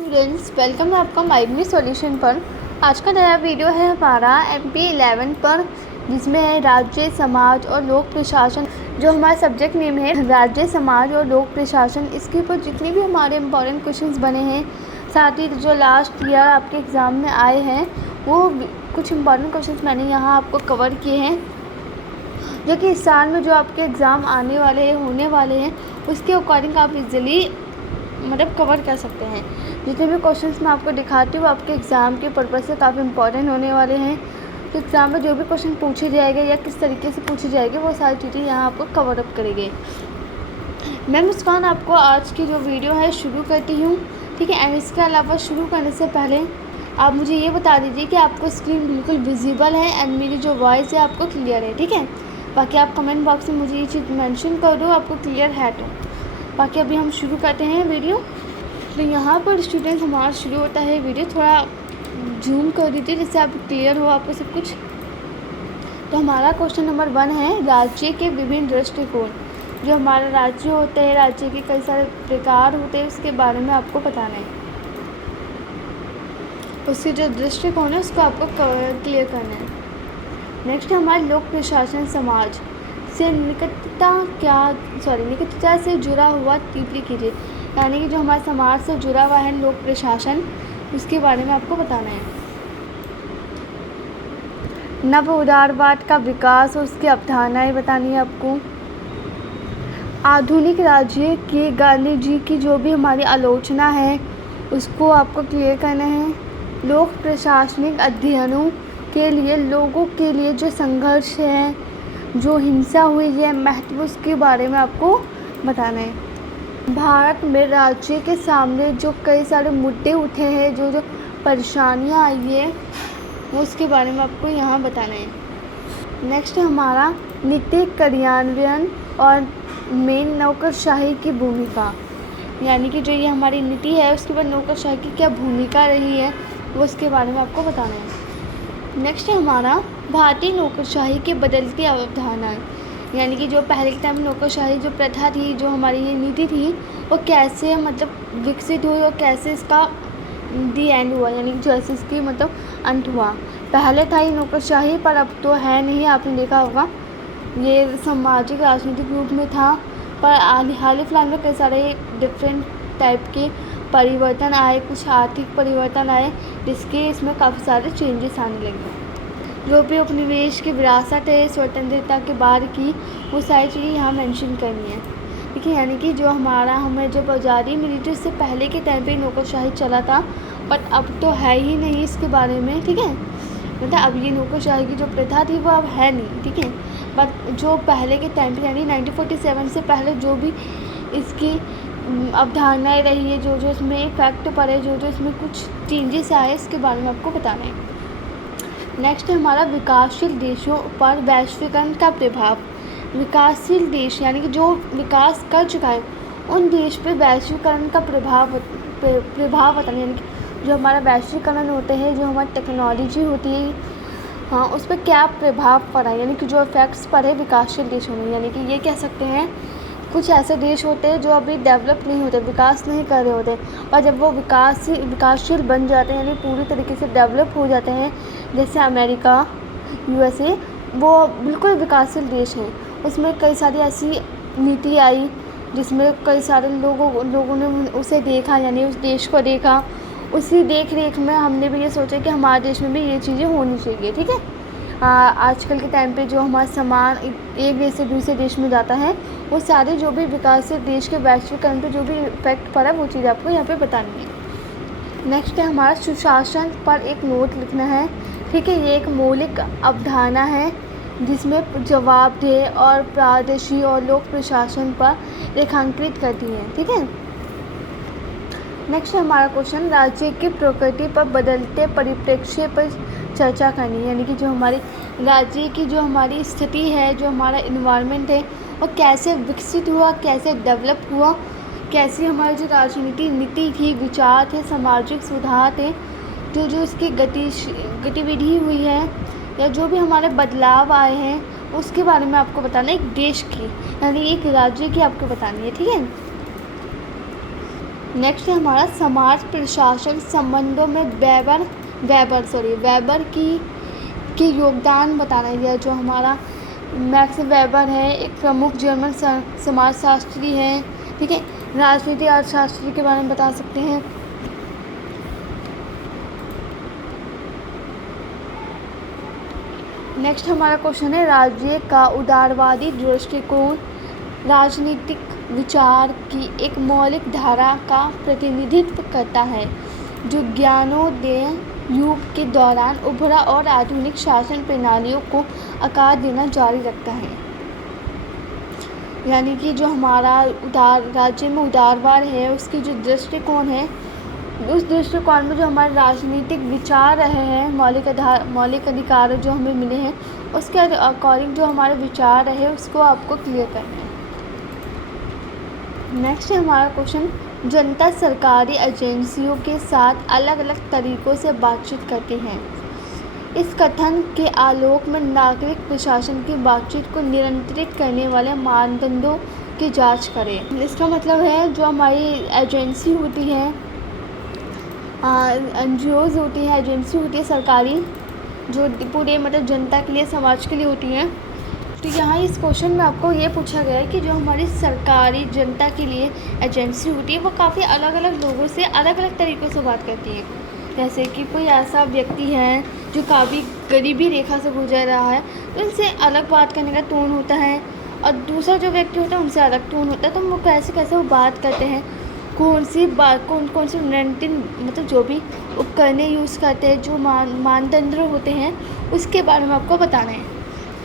Students, welcome है आपका माइडमी solution पर। आज का नया वीडियो है हमारा MP 11 पर, जिसमें है राज्य, समाज और लोक प्रशासन। जो हमारा सब्जेक्ट नेम है राज्य, समाज और लोक प्रशासन, इसके ऊपर जितने भी हमारे इम्पॉर्टेंट क्वेश्चंस बने हैं, साथ ही जो लास्ट ईयर आपके एग्ज़ाम में आए हैं, वो कुछ इम्पॉर्टेंट क्वेश्चंस मैंने यहाँ आपको कवर किए हैं, जो कि इस साल में जो आपके एग्ज़ाम आने वाले हैं, होने वाले हैं, उसके अकॉर्डिंग आप इजीली कवर कर सकते हैं। जितने भी क्वेश्चंस मैं आपको दिखाती हूँ, आपके एग्ज़ाम के पर्पज़ से काफ़ी इंपॉर्टेंट होने वाले हैं। तो एग्ज़ाम में जो भी क्वेश्चन पूछे जाएंगे या किस तरीके से पूछे जाएंगे, वो सारी चीज़ें यहाँ आपको कवर अप करेंगे। मैं मुस्कान आपको आज की जो वीडियो है शुरू करती हूँ, ठीक है। एंड इसके अलावा शुरू करने से पहले आप मुझे ये बता दीजिए कि आपको स्क्रीन बिल्कुल विजिबल है एंड मेरी जो वॉइस है आपको क्लियर है, ठीक है। बाकी आप कमेंट बॉक्स में मुझे ये चीज़ मेंशन कर दो आपको क्लियर है तो। बाकी अभी हम शुरू करते हैं वीडियो। तो यहाँ पर स्टूडेंट्स हमारा शुरू होता है वीडियो, थोड़ा जूम कर दीजिए जिससे आप क्लियर हो आपको सब कुछ। तो हमारा क्वेश्चन नंबर 1 है राज्य के विभिन्न दृष्टिकोण। जो हमारा राज्य होते हैं, राज्य के कई सारे प्रकार होते हैं, उसके बारे में आपको बताना है। उसके जो दृष्टिकोण है उसको आपको क्लियर करना है। नेक्स्ट हमारा लोक प्रशासन समाज से निकटता से जुड़ा हुआ टिप्पणी कीजिए। यानी कि जो हमारे समाज से जुड़ा हुआ है लोक प्रशासन, उसके बारे में आपको बताना है। नव उदारवाद का विकास और उसकी अवधारणाएं बतानी है आपको। आधुनिक राज्य की गांधी जी की जो भी हमारी आलोचना है उसको आपको क्लियर करना है। लोक प्रशासनिक अध्ययनों के लिए लोगों के लिए जो संघर्ष है, जो हिंसा हुई है, महत्व, उसके बारे में आपको बताना है। भारत में राज्य के सामने जो कई सारे मुद्दे उठे हैं, जो जो परेशानियां आई है, उसके बारे में आपको यहाँ बताना है। नेक्स्ट हमारा नीति कार्यान्वयन और मेन नौकरशाही की भूमिका। यानी कि जो ये हमारी नीति है उसके बाद नौकरशाही की क्या भूमिका रही है, वो उसके बारे में आपको बताना है। नेक्स्ट हमारा भारतीय नौकरशाही के बदलती अवधारणाएं। यानी कि जो पहले के टाइम नौकरशाही जो प्रथा थी, जो हमारी ये नीति थी, वो कैसे विकसित हुई और कैसे इसका दी एंड हुआ, यानी कि जैसे इसकी अंत हुआ। पहले था ये नौकरशाही, पर अब तो है नहीं। आपने देखा होगा ये सामाजिक राजनीतिक रूप में था, पर हाल फिलहाल में कई सारे डिफरेंट टाइप के परिवर्तन आए, कुछ आर्थिक परिवर्तन आए, जिसके इसमें काफ़ी सारे चेंजेस आने लगे। जो भी उपनिवेश की विरासत है स्वतंत्रता के बाद की, वो सारी चीज़ें यहाँ मेंशन करनी है, ठीक है। यानी कि जो हमें जब आज़ादी मिली थी उससे पहले के टाइम पे नौकरशाही चला था, बट अब तो है ही नहीं इसके बारे में, ठीक है। अब ये नौकरशाही की जो प्रथा थी वो अब है नहीं, ठीक है। बट जो पहले के टाइम पे यानी 1947 से पहले जो भी इसकी अवधारणाएँ रही है, जो जो इसमें इफेक्ट पड़े, जो जो इसमें कुछ चेंजेस आए, इसके बारे में आपको बताना है। नेक्स्ट है हमारा विकासशील देशों पर वैश्वीकरण का प्रभाव। विकासशील देश यानी कि जो विकास कर चुका है, उन देश पे वैश्वीकरण का प्रभाव बताना। यानी कि जो हमारा वैश्वीकरण होते हैं, जो हमारी टेक्नोलॉजी होती है, हाँ, उस पर क्या प्रभाव पड़ा, यानी कि जो इफ़ेक्ट्स पड़े विकासशील देशों में। यानी कि ये कह सकते हैं कुछ ऐसे देश होते हैं जो अभी डेवलप नहीं होते, विकास नहीं कर रहे होते, और जब वो विकासशील बन जाते हैं, यानी पूरी तरीके से डेवलप हो जाते हैं, जैसे अमेरिका, USA, वो बिल्कुल विकासशील देश हैं। उसमें कई सारी ऐसी नीति आई जिसमें कई सारे लोगों ने उसे देखा, यानी उस देश को देखा। उसी देख रेख में हमने भी ये सोचा कि हमारे देश में भी ये चीज़ें होनी चाहिए, ठीक है। आजकल के टाइम पे जो हमारा सामान एक देश से दूसरे देश में जाता है, वो सारे जो भी विकासशील देश के वैश्वीकरण पे जो भी इफेक्ट पड़ा, वो चीज़ आपको यहाँ पे बतानी है। नेक्स्ट है हमारा सुशासन पर एक नोट लिखना है, ठीक है। ये एक मौलिक अवधारणा है जिसमें जवाबदेह और प्रादेशिक और लोक प्रशासन पर रेखांकित करती है, ठीक है। नेक्स्ट हमारा क्वेश्चन राज्य की प्रकृति पर बदलते परिप्रेक्ष्य पर चर्चा करनी है। यानी कि जो हमारी राज्य की जो हमारी स्थिति है, जो हमारा इन्वायरमेंट है, वो कैसे विकसित हुआ, कैसे डेवलप हुआ, कैसी हमारी जो राजनीति नीति थी, विचार थे, सामाजिक सुधार थे, जो इसकी गतिविधि हुई है, या जो भी हमारे बदलाव आए हैं, उसके बारे में आपको बताना है। एक देश की यानी एक राज्य की आपको बतानी है, ठीक है। नेक्स्ट है हमारा समाज प्रशासन संबंधों में वेबर की योगदान बताना है। जो हमारा मैक्स वेबर है, एक प्रमुख जर्मन समाजशास्त्री है, ठीक है। राजनीति अर्थशास्त्री के बारे में बता सकते हैं। नेक्स्ट हमारा क्वेश्चन है राज्य का उदारवादी दृष्टिकोण राजनीतिक विचार की एक मौलिक धारा का प्रतिनिधित्व करता है जो ज्ञानोदय युग के दौरान उभरा और आधुनिक शासन प्रणालियों को आकार देना जारी रखता है। यानी कि जो हमारा राज्य में उदारवाद है उसकी जो दृष्टिकोण है, उस दृष्टिकोण में जो हमारे राजनीतिक विचार रहे हैं, मौलिक अधिकार जो हमें मिले हैं, उसके अकॉर्डिंग जो हमारे विचार रहे उसको आपको क्लियर करना है। नेक्स्ट है हमारा क्वेश्चन, जनता सरकारी एजेंसियों के साथ अलग अलग तरीक़ों से बातचीत करती हैं। इस कथन के आलोक में नागरिक प्रशासन की बातचीत को नियंत्रित करने वाले मानदंडों की जांच करें। इसका मतलब है जो हमारी एजेंसी होती है, NGOs होती है, एजेंसी होती है सरकारी, जो पूरे मतलब जनता के लिए, समाज के लिए होती हैं। तो यहाँ इस क्वेश्चन में आपको ये पूछा गया है कि जो हमारी सरकारी जनता के लिए एजेंसी होती है वो काफ़ी अलग अलग लोगों से अलग अलग तरीक़ों से बात करती है। जैसे कि कोई ऐसा व्यक्ति है जो काफ़ी गरीबी रेखा से गुजर रहा है तो उनसे अलग बात करने का टोन होता है, और दूसरा जो व्यक्ति होता है उनसे अलग टोन होता है। तो वो कैसे वो बात करते हैं, कौन सी नियंत्रण मतलब जो भी उपकरण यूज़ करते हैं, जो मानदंड होते हैं उसके बारे में आपको बताना है।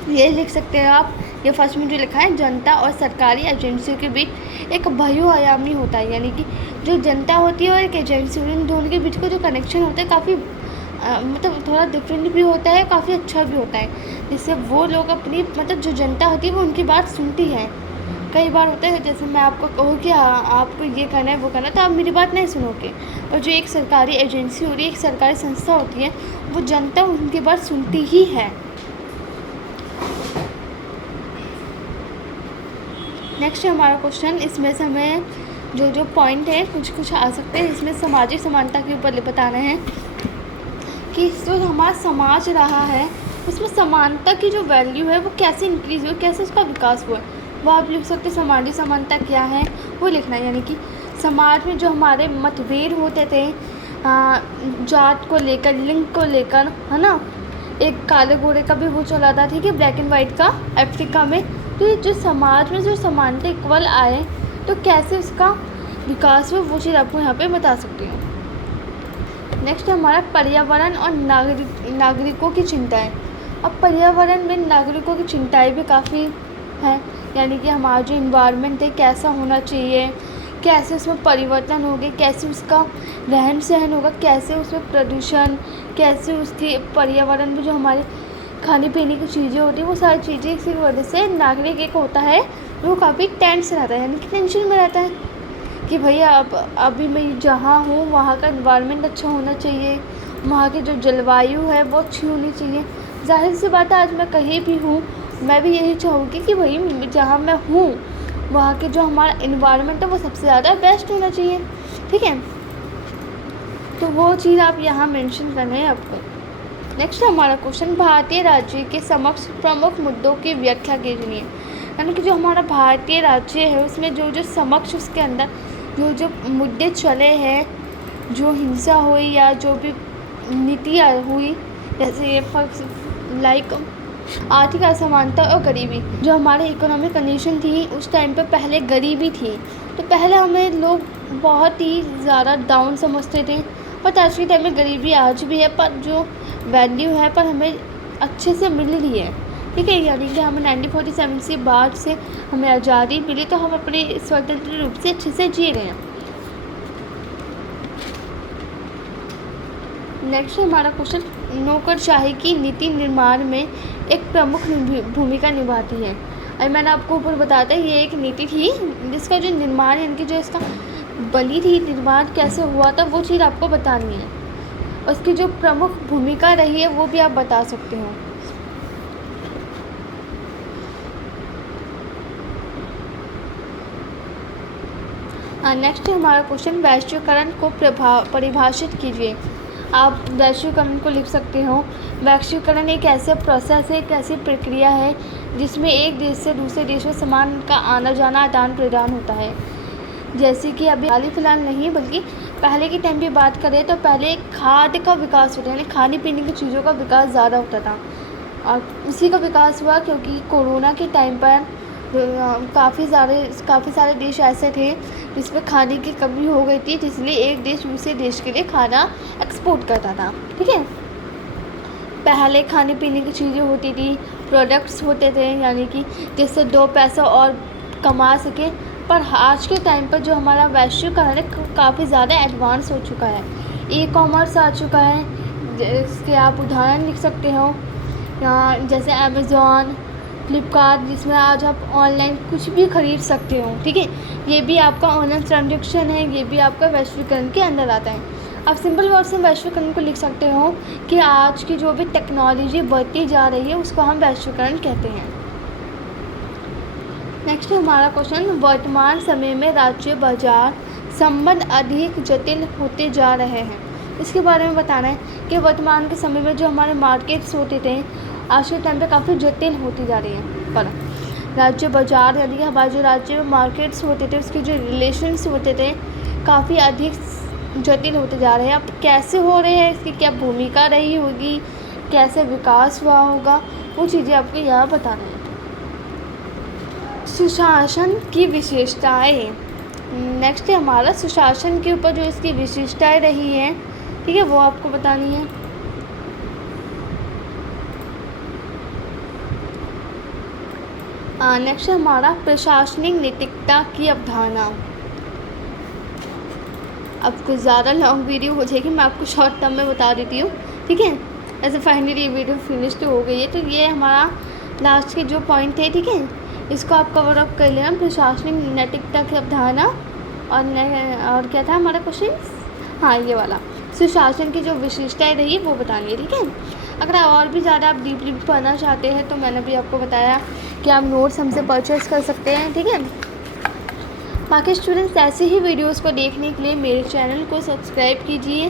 ये लिख सकते हैं आप, ये फर्स्ट में जो लिखा है, जनता और सरकारी एजेंसियों के बीच एक बहुआयामी होता है। यानी कि जो जनता होती है और एक एजेंसी होती है, इन दोनों के बीच का जो कनेक्शन होता है काफ़ी मतलब थोड़ा डिफरेंट भी होता है, काफ़ी अच्छा भी होता है। जिससे वो लोग अपनी मतलब जो जनता होती है वो उनकी बात सुनती है। कई बार होता है जैसे मैं आपको कहूँ कि आपको ये करना है वो करना है तो आप मेरी बात नहीं सुनोगे, और जो एक सरकारी एजेंसी होती है, एक सरकारी संस्था होती है, वो जनता उनकी बात सुनती ही है। नेक्स्ट हमारा क्वेश्चन, इसमें से हमें जो पॉइंट है कुछ आ सकते हैं। इसमें सामाजिक समानता के ऊपर बताना है कि जो हमारा समाज रहा है उसमें समानता की जो वैल्यू है वो कैसे इंक्रीज़ हुई, कैसे उसका विकास हुआ, वो आप लिख सकते हैं। सामाजिक समानता क्या है वो लिखना है। यानी कि समाज में जो हमारे मतभेद होते थे जात को लेकर, लिंग को लेकर, है ना, एक काले गोरे का भी वो चला था, ठीक है, ब्लैक एंड वाइट का अफ्रीका में। तो ये जो समाज में जो समानता इक्वल आए तो कैसे उसका विकास हुआ वो चीज़ आपको यहाँ पे बता सकती हूँ। नेक्स्ट हमारा पर्यावरण और नागरिकों की चिंताएं। अब पर्यावरण में नागरिकों की चिंताएं भी काफ़ी हैं। यानी कि हमारा जो इन्वायरमेंट है कैसा होना चाहिए, कैसे उसमें परिवर्तन होगा, कैसे उसका रहन सहन होगा, कैसे उसमें प्रदूषण, कैसे उसके पर्यावरण में जो हमारे खाने पीने की चीज़ें होती हैं वो सारी चीज़ें इसी वजह से नागरिक एक होता है वो काफ़ी टेंस रहता है, यानी कि टेंशन में रहता है कि भैया अभी मैं जहाँ हूँ वहाँ का इन्वायरमेंट अच्छा होना चाहिए, वहाँ की जो जलवायु है वो अच्छी होनी चाहिए। जाहिर सी बात है आज मैं कहीं भी हूँ मैं भी यही चाहूँगी कि भाई जहाँ मैं हूँ वहाँ के जो हमारा इन्वायरमेंट है वो सबसे ज़्यादा बेस्ट होना चाहिए, ठीक है। तो वो चीज़ आप यहाँ मेंशन करना है आपको। नेक्स्ट हमारा क्वेश्चन, भारतीय राज्य के समक्ष प्रमुख मुद्दों की व्याख्या कीजिए। यानी कि जो हमारा भारतीय राज्य है उसमें जो समक्ष उसके अंदर जो मुद्दे चले हैं, जो हिंसा हुई या जो भी नीति हुई, जैसे लाइक आर्थिक असमानता और गरीबी, जो हमारे इकोनॉमिक कंडीशन थी उस टाइम पे पहले गरीबी थी, तो पहले हमें लोग बहुत ही ज़्यादा डाउन समझते थे, बट आज के टाइम में गरीबी आज भी है पर जो वैल्यू है पर हमें अच्छे से मिल रही है, ठीक है। यानी कि हमें 1947 से बाद से हमें आज़ादी मिली तो हम अपने स्वतंत्र रूप से अच्छे से जी रहे हैं। नेक्स्ट हमारा क्वेश्चन, नौकरशाही की नीति निर्माण में एक प्रमुख भूमिका निभाती है। और मैंने आपको ऊपर बताया था ये एक नीति थी जिसका जो निर्माण यानी कि जो इसका बनी थी, निर्माण कैसे हुआ था वो चीज़ आपको बतानी है। उसकी जो प्रमुख भूमिका रही है वो भी आप बता सकते हो। नेक्स्ट हमारा क्वेश्चन, वैश्वीकरण को परिभाषित कीजिए। आप वैश्वीकरण को लिख सकते हो। वैश्वीकरण एक ऐसा प्रोसेस है, एक ऐसी प्रक्रिया है जिसमें एक देश से दूसरे देश में सामान का आना जाना, आदान प्रदान होता है। जैसे कि अभी हाल ही फिलहाल नहीं बल्कि पहले के टाइम की बात करें तो पहले खाद्य का विकास होता है, यानी खाने पीने की चीज़ों का विकास ज़्यादा होता था। और उसी का विकास हुआ क्योंकि कोरोना के टाइम पर काफ़ी सारे देश ऐसे थे जिसमें खाने की कमी हो गई थी, इसलिए एक देश दूसरे देश के लिए खाना एक्सपोर्ट करता था। ठीक है, पहले खाने पीने की चीज़ें होती थी, प्रोडक्ट्स होते थे, यानी कि जिससे 2 पैसा और कमा सके। पर आज के टाइम पर जो हमारा वैश्वीकरण है काफ़ी ज़्यादा एडवांस हो चुका है। ई कॉमर्स आ चुका है, जिसके आप उदाहरण लिख सकते हो जैसे अमेज़ॉन, फ्लिपकार्ट, जिसमें आज आप ऑनलाइन कुछ भी ख़रीद सकते हो। ठीक है, ये भी आपका ऑनलाइन ट्रांजेक्शन है, ये भी आपका वैश्वीकरण के अंदर आता है। आप सिंपल वर्ड से वैश्वीकरण को लिख सकते हो कि आज की जो भी टेक्नोलॉजी बढ़ती जा रही है उसको हम वैश्वीकरण कहते हैं। नेक्स्ट हमारा क्वेश्चन, वर्तमान समय में राज्य बाजार संबंध अधिक जटिल होते जा रहे हैं। इसके बारे में बताना है कि वर्तमान के समय में जो हमारे मार्केट्स होते थे आज के टाइम पे काफ़ी जटिल होती जा रही हैं। पर राज्य बाजार यानी कि हमारे जो राज्य में मार्केट्स होते थे उसके जो रिलेशंस होते थे काफ़ी अधिक जटिल होते जा रहे हैं। अब कैसे हो रहे हैं, इसकी क्या भूमिका रही होगी, कैसे विकास हुआ होगा, वो चीज़ें आपको यहाँ बताना है। सुशासन की विशेषताएं। नेक्स्ट है हमारा सुशासन के ऊपर जो इसकी विशेषताएं रही हैं, ठीक है, वो आपको बतानी है। नेक्स्ट है हमारा प्रशासनिक नैतिकता की अवधारणा। अब कुछ ज़्यादा लॉन्ग वीडियो हो जाएगी, मैं आपको शॉर्ट टर्म में बता देती हूँ। ठीक है, ऐसे फाइनली ये वीडियो फिनिश तो हो गई है, तो ये हमारा लास्ट के जो पॉइंट थे, ठीक है, इसको आप कवर अप कर लेना। प्रशासनिक नैतिकता की अवधारणा और क्या था हमारा क्वेश्चन, हाँ ये वाला, सुशासन की जो विशेषताएं रही वो बतानी है। ठीक है, अगर और भी ज़्यादा आप डीपली पढ़ना चाहते हैं तो मैंने भी आपको बताया कि आप नोट्स हमसे परचेस कर सकते हैं। ठीक है, बाकी स्टूडेंट्स ऐसे ही वीडियोस को देखने के लिए मेरे चैनल को सब्सक्राइब कीजिए।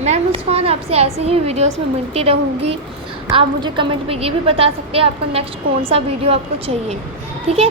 मैं मुस्कान आपसे ऐसे ही वीडियोस में मिलती रहूँगी। आप मुझे कमेंट पे ये भी बता सकते हैं आपको नेक्स्ट कौन सा वीडियो आपको चाहिए। ठीक है,